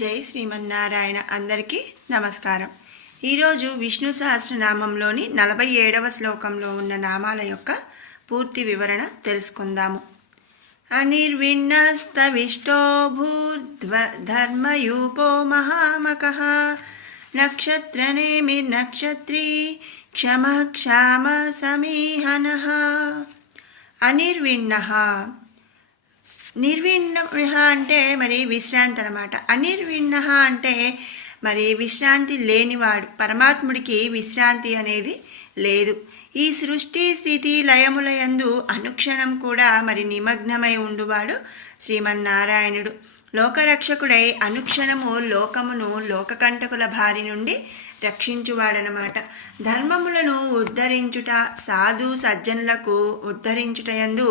జై శ్రీమన్నారాయణ. అందరికీ నమస్కారం. ఈరోజు విష్ణు సహస్రనామంలోని 47వ శ్లోకంలో ఉన్న నామాల యొక్క పూర్తి వివరణ తెలుసుకుందాము. అనిర్విణ్ణస్తవిష్టో భూర్ధర్మయూపో మహామకః నక్షత్రనేమిర్నక్షత్రీ క్షమ క్షామ సమీహనః. అనిర్విణ్ణః, నిర్విణ్ణ అంటే మరి విశ్రాంతి అనమాట. అనిర్విణ్ణ అంటే మరి విశ్రాంతి లేనివాడు. పరమాత్ముడికి విశ్రాంతి అనేది లేదు. ఈ సృష్టి స్థితి లయములయందు అనుక్షణం కూడా మరి నిమగ్నమై ఉండువాడు శ్రీమన్నారాయణుడు. లోకరక్షకుడై అనుక్షణము లోకమును లోకకంటకుల బారి నుండి రక్షించువాడనమాట. ధర్మములను ఉద్ధరించుట, సాధు సజ్జనులకు ఉద్ధరించుటయందు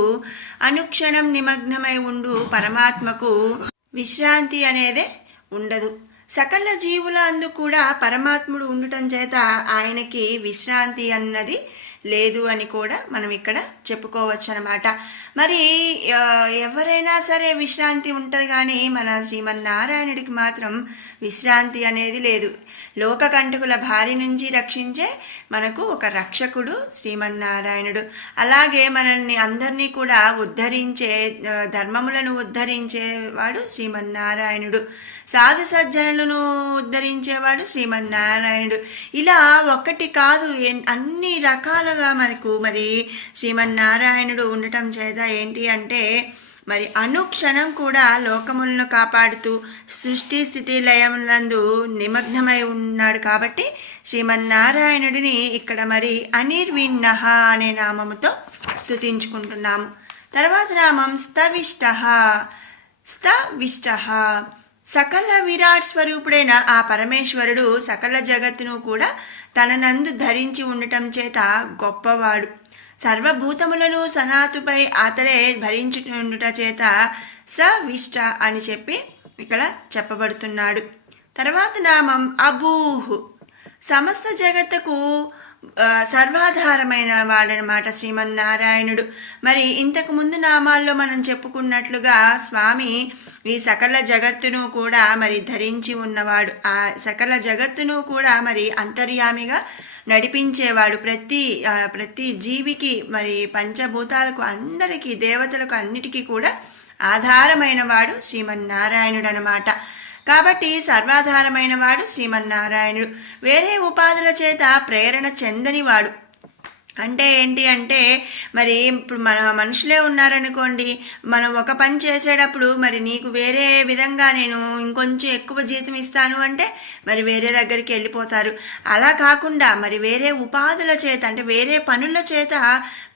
అనుక్షణం నిమగ్నమై ఉండు పరమాత్మకు విశ్రాంతి అనేదే ఉండదు. సకల జీవుల అందు కూడా పరమాత్ముడు ఉండటం చేత ఆయనకి విశ్రాంతి అన్నది లేదు అని కూడా మనం ఇక్కడ చెప్పుకోవచ్చు అనమాట. మరి ఎవరైనా సరే విశ్రాంతి ఉంటుంది, కానీ మన శ్రీమన్నారాయణుడికి మాత్రం విశ్రాంతి అనేది లేదు. లోకకంటకుల బారి నుంచి రక్షించే మనకు ఒక రక్షకుడు శ్రీమన్నారాయణుడు. అలాగే మనల్ని అందరినీ కూడా ఉద్ధరించే, ధర్మములను ఉద్ధరించేవాడు శ్రీమన్నారాయణుడు. సాధు సజ్జనులను ఉద్ధరించేవాడు శ్రీమన్నారాయణుడు. ఇలా ఒక్కటి కాదు, అన్ని రకాలుగా మనకు మరి శ్రీమన్నారాయణుడు ఉండటం చేత ఏంటి అంటే మరి అనుక్షణం కూడా లోకములను కాపాడుతూ సృష్టి స్థితి లయములందు నిమగ్నమై ఉన్నాడు. కాబట్టి శ్రీమన్నారాయణుడిని ఇక్కడ మరి అనిర్విణ్ణః అనే నామముతో స్తుతించుకుంటున్నాము. తర్వాత నామం స్తవిష్టః. స్తవిష్టః సకల విరాట్ స్వరూపుడైన ఆ పరమేశ్వరుడు సకల జగత్తును కూడా తననందు ధరించి ఉండటం చేత గొప్పవాడు. సర్వభూతములను సనాతుపై అతడే భరించుట చేత సవిష్ట అని చెప్పి ఇక్కడ చెప్పబడుతున్నాడు. తర్వాత నామం అబూహు. సమస్త జగత్తుకు సర్వాధారమైన వాడనమాట శ్రీమన్నారాయణుడు. మరి ఇంతకు ముందు నామాల్లో మనం చెప్పుకున్నట్లుగా స్వామి ఈ సకల జగత్తును కూడా మరి ధరించి ఉన్నవాడు. ఆ సకల జగత్తును కూడా మరి అంతర్యామిగా నడిపించేవాడు. ప్రతి జీవికి మరి పంచభూతాలకు అందరికీ దేవతలకు అన్నిటికీ కూడా ఆధారమైన వాడు శ్రీమన్నారాయణుడు అన్నమాట. కాబట్టి సర్వాధారమైన వాడు శ్రీమన్నారాయణుడు. వేరే ఉపాధుల చేత ప్రేరణ చెందనివాడు. అంటే ఏంటి అంటే మరి ఇప్పుడు మన మనుషులే ఉన్నారనుకోండి, మనం ఒక పని చేసేటప్పుడు మరి నీకు వేరే విధంగా నేను ఇంకొంచెం ఎక్కువ జీతం ఇస్తాను అంటే మరి వేరే దగ్గరికి వెళ్ళిపోతారు. అలా కాకుండా మరి వేరే ఉపాధుల చేత అంటే వేరే పనుల చేత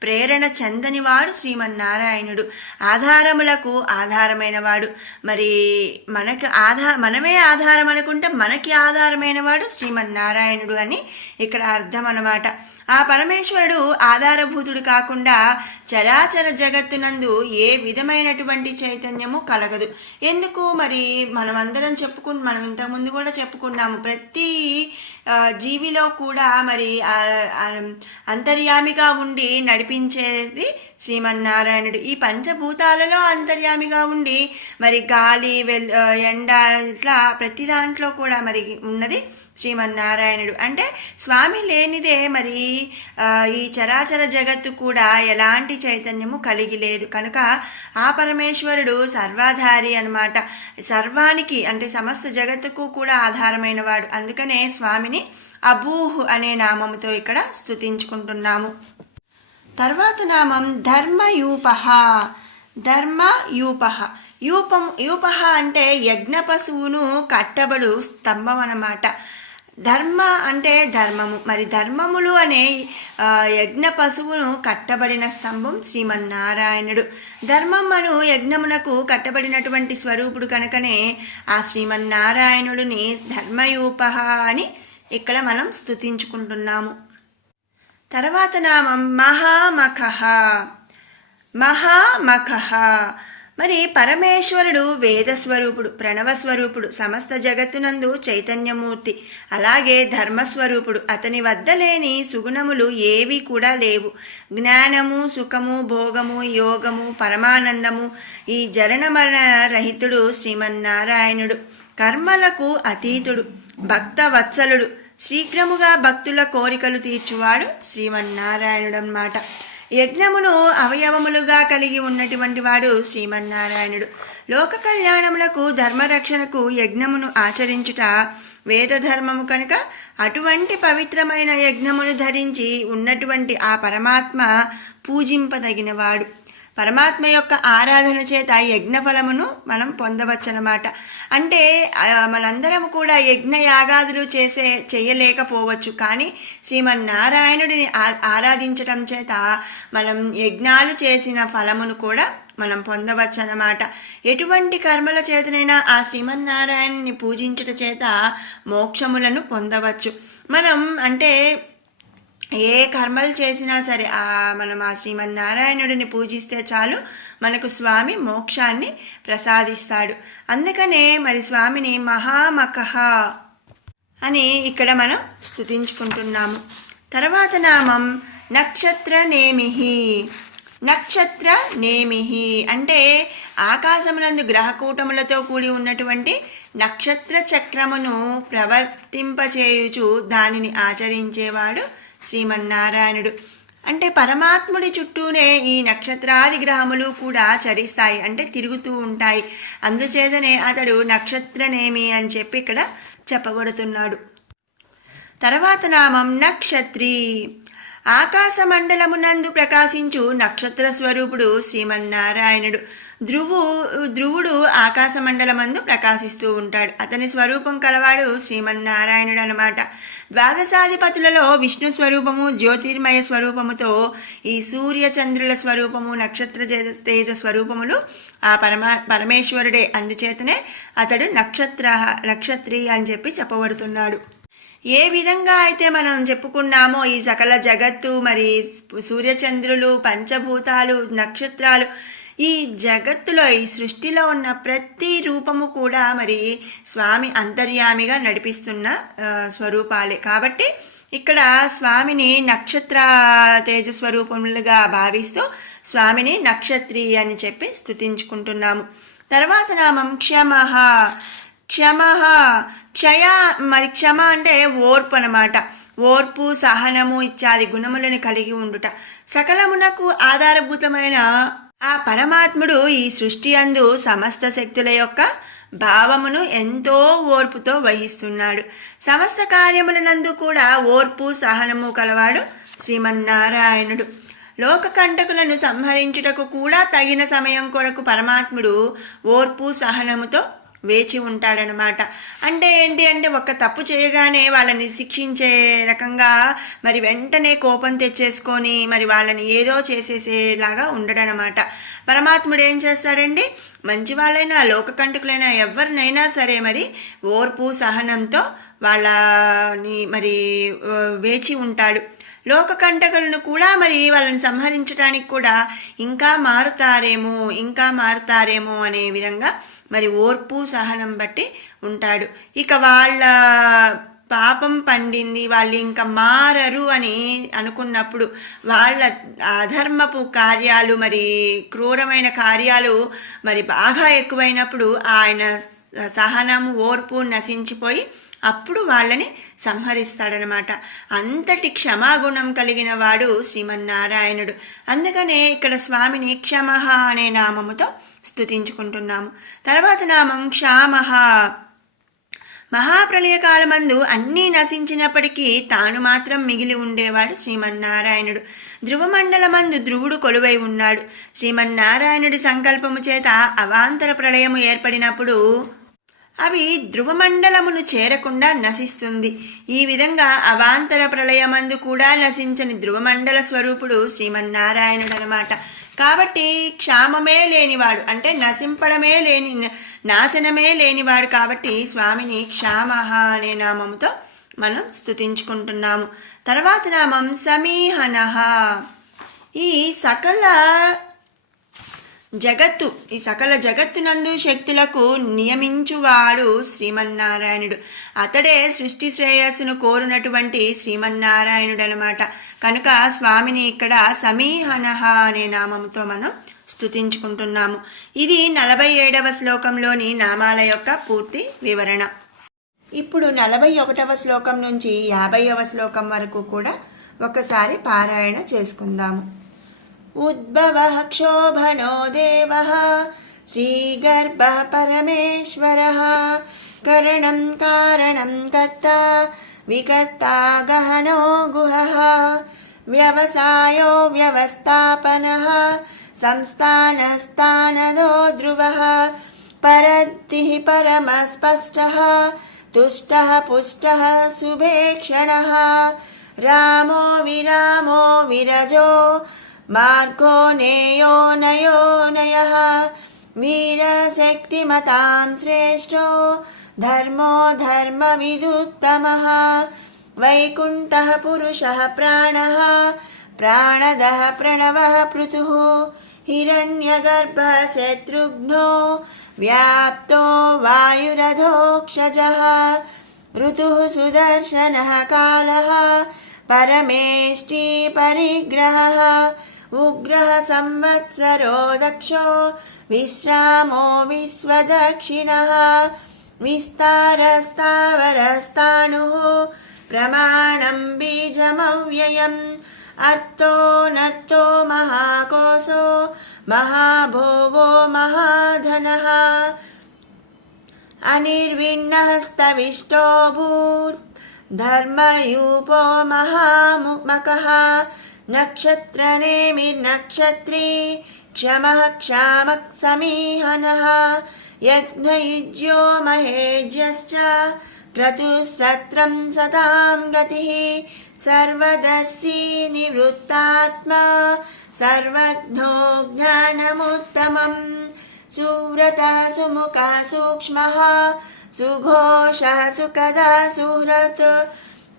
ప్రేరణ చెందనివాడు శ్రీమన్నారాయణుడు. ఆధారములకు ఆధారమైన వాడు. మరి మనమే ఆధారం అనుకుంటే మనకి ఆధారమైన వాడు శ్రీమన్నారాయణుడు అని ఇక్కడ అర్థం అన్నమాట. ఆ పరమేశ్వరుడు ఆధారభూతుడు కాకుండా చరాచర జగత్తునందు ఏ విధమైనటువంటి చైతన్యము కలగదు. ఎందుకు మరి మనం ఇంతకుముందు కూడా చెప్పుకున్నాము, ప్రతి జీవిలో కూడా మరి అంతర్యామిగా ఉండి నడిపించేది శ్రీమన్నారాయణుడు. ఈ పంచభూతాలలో అంతర్యామిగా ఉండి మరి గాలి ఎండ ఇట్లా ప్రతి దాంట్లో కూడా మరి ఉన్నది శ్రీమన్నారాయణుడు. అంటే స్వామి లేనిదే మరి ఈ చరాచర జగత్తు కూడా ఎలాంటి చైతన్యము కలిగి లేదు. కనుక ఆ పరమేశ్వరుడు సర్వాధారి అన్నమాట. సర్వానికి అంటే సమస్త జగత్తుకు కూడా ఆధారమైన వాడు. అందుకనే స్వామిని అబూహు అనే నామముతో ఇక్కడ స్తుతించుకుంటున్నాము. తర్వాత నామం ధర్మయూపః. ధర్మయూపః. యూపః అంటే యజ్ఞ పశువును కట్టబడు స్తంభం అన్నమాట. ధర్మ అంటే ధర్మము. మరి ధర్మములు అనే యజ్ఞ పశువును కట్టబడిన స్తంభం శ్రీమన్నారాయణుడు. ధర్మమ్మను యజ్ఞమునకు కట్టబడినటువంటి స్వరూపుడు కనుకనే ఆ శ్రీమన్నారాయణుడిని ధర్మయూపః అని ఇక్కడ మనం స్తుతించుకుంటున్నాము. తర్వాత నామం మహామఖః. మహామఖః మరి పరమేశ్వరుడు వేదస్వరూపుడు, ప్రణవస్వరూపుడు, సమస్త జగత్తునందు చైతన్యమూర్తి, అలాగే ధర్మస్వరూపుడు. అతని వద్ద లేని సుగుణములు ఏవి కూడా లేవు. జ్ఞానము, సుఖము, భోగము, యోగము, పరమానందము, ఈ జరణ మరణ రహితుడు శ్రీమన్నారాయణుడు. కర్మలకు అతీతుడు, భక్త వత్సలుడు, శీఘ్రముగా భక్తుల కోరికలు తీర్చువాడు శ్రీమన్నారాయణుడన్నమాట. యజ్ఞమును అవయవములుగా కలిగి ఉన్నటువంటి వాడు శ్రీమన్నారాయణుడు. లోక కళ్యాణములకు ధర్మరక్షణకు యజ్ఞమును ఆచరించుట వేదధర్మము కనుక అటువంటి పవిత్రమైన యజ్ఞమును ధరించి ఉన్నటువంటి ఆ పరమాత్మ పూజింపదగినవాడు. పరమాత్మ యొక్క ఆరాధన చేత యజ్ఞఫలమును మనం పొందవచ్చనమాట. అంటే మనందరం కూడా యజ్ఞ యాగాదులు చేయలేకపోవచ్చు, కానీ శ్రీమన్నారాయణుడిని ఆరాధించటం చేత మనం యజ్ఞాలు చేసిన ఫలమును కూడా మనం పొందవచ్చు అన్నమాట. ఎటువంటి కర్మల చేతనైనా ఆ శ్రీమన్నారాయణుని పూజించట చేత మోక్షములను పొందవచ్చు. మనం అంటే ఏ కర్మలు చేసినా సరే మనం ఆ శ్రీమన్నారాయణుడిని పూజిస్తే చాలు మనకు స్వామి మోక్షాన్ని ప్రసాదిస్తాడు. అందుకనే మరి స్వామిని మహామకః అని ఇక్కడ మనం స్తుతించుకుంటున్నాము. తర్వాత నామం నక్షత్రనేమిః. నక్షత్ర నేమిహి అంటే ఆకాశమునందు గ్రహకూటములతో కూడి ఉన్నటువంటి నక్షత్ర చక్రమును ప్రవర్తింపచేయుచు దానిని ఆచరించేవాడు శ్రీమన్నారాయణుడు. అంటే పరమాత్ముడి చుట్టూనే ఈ నక్షత్రాది గ్రహములు కూడా చరిస్తాయి, అంటే తిరుగుతూ ఉంటాయి. అందుచేతనే అతడు నక్షత్రనేమి అని చెప్పి ఇక్కడ చెప్పబడుతున్నాడు. తర్వాత నామం నక్షత్రి. ఆకాశ మండలమునందు ప్రకాశించు నక్షత్ర స్వరూపుడు శ్రీమన్నారాయణుడు. ధ్రువుడు ఆకాశ మండలమందు ప్రకాశిస్తూ ఉంటాడు. అతని స్వరూపం కలవాడు శ్రీమన్నారాయణుడు అనమాట. ద్వాదశాధిపతులలో విష్ణు స్వరూపము జ్యోతిర్మయ స్వరూపముతో ఈ సూర్య చంద్రుల స్వరూపము నక్షత్ర తేజ స్వరూపములు ఆ పరమేశ్వరుడే. అందుచేతనే అతడు నక్షత్రి అని చెప్పి చెప్పబడుతున్నాడు. ఏ విధంగా అయితే మనం చెప్పుకున్నామో ఈ సకల జగత్తు, మరి సూర్యచంద్రులు, పంచభూతాలు, నక్షత్రాలు, ఈ జగత్తులో ఈ సృష్టిలో ఉన్న ప్రతి రూపము కూడా మరి స్వామి అంతర్యామిగా నడిపిస్తున్న స్వరూపాలే. కాబట్టి ఇక్కడ స్వామిని నక్షత్ర తేజ స్వరూపములుగా భావిస్తూ స్వామిని నక్షత్రి అని చెప్పి స్తుతించుకుంటున్నాము. తర్వాత నామం క్షమః. మరి క్షమ అంటే ఓర్పు అనమాట. ఓర్పు, సహనము ఇత్యాది గుణములను కలిగి ఉండుట. సకలమునకు ఆధారభూతమైన ఆ పరమాత్ముడు ఈ సృష్టి అందు సమస్త శక్తుల యొక్క భావమును ఎంతో ఓర్పుతో వహిస్తున్నాడు. సమస్త కార్యములనందు కూడా ఓర్పు సహనము కలవాడు శ్రీమన్నారాయణుడు. లోక కంటకులను సంహరించుటకు కూడా తగిన సమయం కొరకు పరమాత్ముడు ఓర్పు సహనముతో వేచి ఉంటాడనమాట. అంటే ఏంటి అంటే ఒక్క తప్పు చేయగానే వాళ్ళని శిక్షించే రకంగా మరి వెంటనే కోపం తెచ్చేసుకొని మరి వాళ్ళని ఏదో చేసేసేలాగా ఉండడనమాట. పరమాత్ముడు ఏం చేస్తాడండి, మంచి వాళ్ళైనా లోకకంటకులైనా ఎవరినైనా సరే మరి ఓర్పు సహనంతో వాళ్ళని మరి వేచి ఉంటాడు. లోక కంటకులను కూడా మరి వాళ్ళని సంహరించడానికి కూడా ఇంకా మారుతారేమో అనే విధంగా మరి ఓర్పు సహనం బట్టి ఉంటాడు. ఇక వాళ్ళ పాపం పండింది, వాళ్ళు ఇంకా మారరు అని అనుకున్నప్పుడు వాళ్ళ అధర్మపు కార్యాలు మరి క్రూరమైన కార్యాలు మరి బాగా ఎక్కువైనప్పుడు ఆయన సహనము ఓర్పు నశించిపోయి అప్పుడు వాళ్ళని సంహరిస్తాడనమాట. అంతటి క్షమాగుణం కలిగిన వాడు శ్రీమన్నారాయణుడు. అందుకనే ఇక్కడ స్వామిని క్షమః అనే నామముతో స్తుతించుకుంటున్నాము. తర్వాత నామం క్షామః. మహాప్రళయకాలమందు అన్నీ నశించినప్పటికీ తాను మాత్రం మిగిలి ఉండేవాడు శ్రీమన్నారాయణుడు. ధ్రువమండలమందు ధ్రువుడు కొలువై ఉన్నాడు. శ్రీమన్నారాయణుడి సంకల్పము చేత అవాంతర ప్రళయము ఏర్పడినప్పుడు అవి ధ్రువమండలమును చేరకుండా నశిస్తుంది. ఈ విధంగా అవాంతర ప్రళయమందు కూడా నశించని ధ్రువమండల స్వరూపుడు శ్రీమన్నారాయణుడు అనమాట. కాబట్టి క్షామమే లేనివాడు, అంటే నాశనమే లేనివాడు. కాబట్టి స్వామిని క్షామః అనే నామముతో మనం స్తుతించుకుంటున్నాము. తర్వాత నామం సమీహనః. ఈ సకల జగత్తునందు శక్తులకు నియమించువాడు శ్రీమన్నారాయణుడు. అతడే సృష్టి శ్రేయస్సును కోరునటువంటి శ్రీమన్నారాయణుడు అనమాట. కనుక స్వామిని ఇక్కడ సమీహనః అనే నామముతో మనం స్తుతించుకుంటున్నాము. ఇది 47వ శ్లోకంలోని నామాల యొక్క పూర్తి వివరణ. ఇప్పుడు 41వ శ్లోకం నుంచి 50వ శ్లోకం వరకు కూడా ఒకసారి పారాయణ చేసుకుందాము. ఉద్భవః క్షోభనో దేవః శ్రీగర్భః పరమేశ్వరः కరణం కారణం కర్తా వికర్తా గహనో గుహః వ్యవసాయో వ్యవస్థాపనః సంస్థానస్థానదో ధ్రువః పరద్దిః పరమస్పష్టః తుష్టః పుష్టః శుభేక్షణః రామో విరామో విరజో మార్గో నేయో నయో నయః వీరశక్తిమతాం శ్రేష్టో ధర్మో ధర్మవిదుత్తమః వైకుంఠః పురుషः ప్రాణः ప్రాణదः ప్రణవः పృథుః హిరణ్యగర్భः శత్రుఘ్నో వ్యాప్తో వాయురధోక్షజः ఋతుః సుదర్శనः కాలः పరమేష్టి పరిగ్రహः ఉగ్రः సంవత్సరో దక్షో విశ్రామో విశ్వదక్షిణः విస్తారస్తావరస్తాణుః ప్రమాణం బీజమవ్యయం అర్థో నర్థో మహాకోశో మహాభోగో మహాధనః అనిర్విణ్ణః స్తవిష్టో భూర్ ధర్మయూపో మహాముమకః నక్షత్రనేమిర్నక్షత్రీ క్షమః క్షామః సమీహనః యజ్ఞయుజ్యో మహేజ్యశ్చ క్రతుః సత్రం సతాం గతిః సర్వదర్శీ నివృత్తాత్మా సర్వజ్ఞో జ్ఞానముత్తమం సువ్రతః సుముఖः సూక్ష్మः సుఘోషः సుఖదः సుహృత్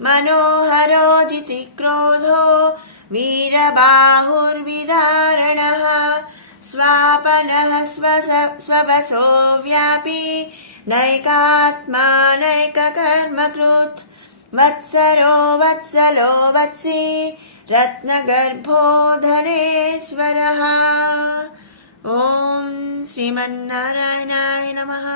మనోహరో జితిక్రోధో వీరబాహుర్విదారణः స్వాపనः స్వవసో వ్యాపీ నైకాత్మా నైకకర్మకృత్ వత్సరో వత్సలో వత్సీ రత్నగర్భో ధనేశ్వరः. ఓం శ్రీమన్నారాయణాయ నమః.